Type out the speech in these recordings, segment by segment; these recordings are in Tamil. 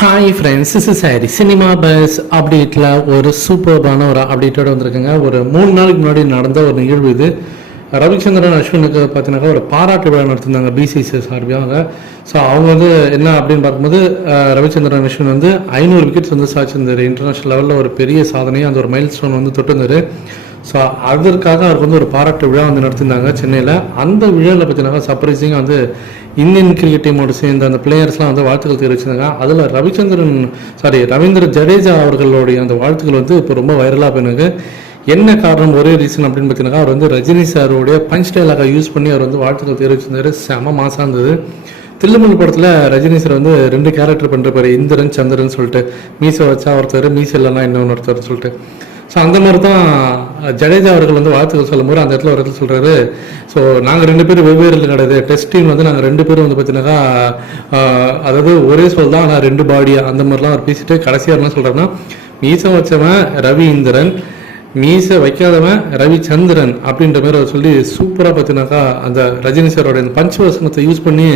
Hi friends, this is Harry. Cinema bus அப்டேட்டில் ஒரு சூப்பர்பான ஒரு அப்டேட்டோடு வந்திருக்குங்க. ஒரு 3 நாளைக்கு முன்னாடி நடந்த ஒரு நிகழ்வு இது. ரவிச்சந்திரன் அஸ்வினுக்கு பார்த்தீங்கன்னாக்கா ஒரு பாராட்டு விழா நடத்திருந்தாங்க பிசிசி சார்பாக. ஸோ அவங்க வந்து என்ன அப்படின்னு பார்க்கும்போது ரவிச்சந்திரன் அஸ்வின் வந்து 500 விக்கெட்ஸ் வந்து சாய்ச்சிருந்தார். இன்டர்நேஷ்னல் லெவலில் ஒரு பெரிய சாதனையை அந்த ஒரு மைல் ஸ்டோன் வந்து தொட்டிருந்தார். ஸோ அதற்காக அவருக்கு வந்து ஒரு பாராட்டு விழா வந்து நடத்திருந்தாங்க சென்னையில். அந்த விழாவில் பார்த்தீங்கன்னா சர்ப்ரைசிங்காக வந்து இந்தியன் கிரிக்கெட் டீமோடு சேர்ந்த அந்த பிளேயர்ஸ்லாம் வந்து வாழ்த்துக்கள் தெரிவிச்சிருந்தாங்க. அதில் ரவீந்திர ஜடேஜா அவர்களுடைய அந்த வாழ்த்துக்கள் வந்து இப்போ ரொம்ப வைரலாக போயிருக்கு. என்ன காரணம், ஒரே ரீசன் அப்படின்னு பார்த்தீங்கன்னா அவர் வந்து ரஜினி சாருடைய பஞ்ச் டைலாக யூஸ் பண்ணி அவர் வந்து வாழ்த்துக்கள் தெரிவிச்சிருந்தாரு. செம மாசாக இருந்தது. தில்லுமுல் படத்தில் ரஜினி சார் வந்து 2 கேரக்டர் பண்ணுறப்பாரு, இந்திரன் சந்திரன் சொல்லிட்டு. மீசை வச்சா ஒருத்தர், மீசை இல்லைன்னா இன்னொருத்தர் சொல்லிட்டு. ஸோ அந்த மாதிரி தான் ஜடேஜா அவர்கள் வந்து வாழ்த்துக்கள் சொல்லும்போது அந்த இடத்துல ஒரு இடத்துல சொல்கிறாரு, ஸோ நாங்கள் 2 பேரும் வெவ்வேறு கிடையாது, டெஸ்ட் டீம் வந்து நாங்கள் 2 பேரும் வந்து பார்த்தீங்கன்னாக்கா அதாவது ஒரே சொல் தான் ஆனால் 2 பாடியா அந்த மாதிரிலாம் அவர் பேசிட்டு கடைசியாக என்ன சொல்கிறாருன்னா, மீசை வச்சவன் ரவி இந்திரன், மீசை வைக்காதவன் ரவிச்சந்திரன் அப்படின்ற மாதிரி அவர் சொல்லி சூப்பராக பார்த்தீங்கன்னாக்கா அந்த ரஜினி சாரோட இந்த பஞ்ச் வசனத்தை யூஸ் பண்ணி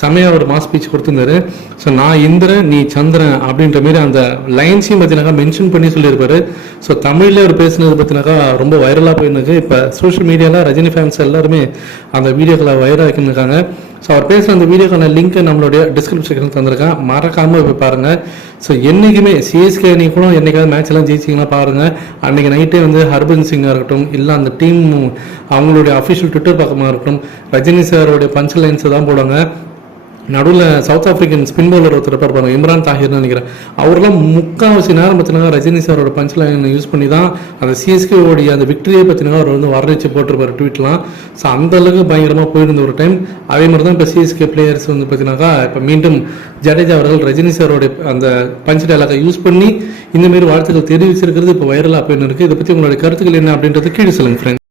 செமையாக ஒரு மாஸ் ஸ்பீச் கொடுத்துருந்தாரு. ஸோ நான் இந்திரன் நீ சந்திரன் அப்படின்ற மாரி அந்த லைன்ஸையும் பார்த்தீங்கன்னாக்கா மென்ஷன் பண்ணி சொல்லியிருப்பாரு. ஸோ தமிழில் அவர் பேசினது பார்த்தீங்கன்னாக்கா ரொம்ப வைரலாக போயிருக்கு. இப்போ சோஷியல் மீடியாவில் ரஜினி ஃபேன்ஸ் எல்லாருமே அந்த வீடியோக்களை வைரலாக்கின்னு இருக்காங்க. ஸோ அவர் பேசுகிற அந்த வீடியோக்கான லிங்க்கை நம்மளுடைய டிஸ்கிரிப்ஷன் செக்ஷனில் தந்திருக்கேன், மறக்காமல் போய் பாருங்கள். ஸோ என்றைக்குமே சிஎஸ்கே அன்றைக்கி கூட என்றைக்காவது மேட்ச் எல்லாம் ஜெயிச்சிங்கன்னா பாருங்கள். அன்றைக்கி நைட்டே வந்து ஹர்பஜன் சிங்காக இருக்கட்டும், இல்லை அந்த டீம் அவங்களுடைய அஃபிஷியல் ட்விட்டர் பக்கமாக இருக்கட்டும், ரஜினி சாரோடைய பஞ்ச் லைன்ஸை தான் போடுவாங்க. நடுவில் சவுத் ஆஃப்ரிக்கன் ஸ்பின் பவுலர் ஒருத்தர் இருப்பாங்க, இம்ரான் தாஹிர்னு நினைக்கிறேன். அவரெல்லாம் முக்கால்வாசி நேரம் பார்த்தீங்கன்னா ரஜினி சாரோட பஞ்ச் லைன் யூஸ் பண்ணி தான் அந்த சிஎஸ்கேவோடைய அந்த விக்டரியை பார்த்தீங்கன்னா அவர் வந்து வரவழைச்சு போட்டிருப்பார் ட்வீட்லாம். ஸோ அந்த அளவுக்கு பயங்கரமாக போயிருந்த ஒரு டைம். அதே மாதிரி தான் இப்போ சிஎஸ்கே பிளேயர்ஸ் வந்து பார்த்தீங்கன்னாக்கா இப்போ மீண்டும் ஜடேஜா அவர்கள் ரஜினி சாரோடைய அந்த பஞ்ச் டைலாகை யூஸ் பண்ணி இந்தமாரி வாழ்த்துக்கள் தெரிவிச்சிருக்கிறது இப்போ வைரலாக போயின்னு இருக்குது. இதை பற்றி உங்களுடைய கருத்துக்கள் என்ன அப்படின்றது கீழே சொல்லுங்கள் ஃப்ரெண்ட்ஸ்.